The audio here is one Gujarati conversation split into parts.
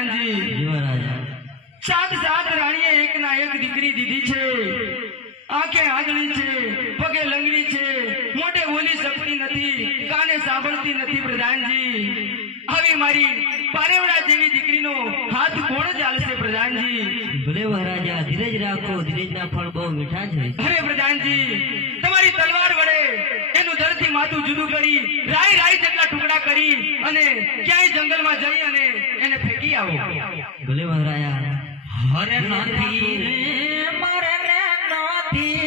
પ્રધાનજી જી મહારાજા સાત સાત રાણીએ એક ના એક દીકરી દીધી છે આંખે આંગળી છે પગે લંગડી છે મોઢે બોલી શકતી નથી કાને સાંભળતી નથી પ્રધાનજી આવી મારી પારેવડા જેવી દીકરીનો હાથ કોણ ચાલશે પ્રધાનજી ભલે મહારાજા ધીરજ રાખો ધીરજના ફળ બહુ મીઠા છે અરે પ્રધાનજી તમારી તલવાર વડે એનું ધરથી માથું જુદું કરી રાઈ રાઈ જેટલા ટુકડા કરી અને ક્યાંય જંગલમાં જઈ અને એને ફેંકી આવો ભલે મહારાજા હરે નથી રે મારે નથી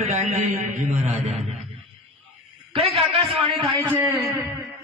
પ્રધાનજી જી મહારાજા કઈક આકાશવાણી થાય છે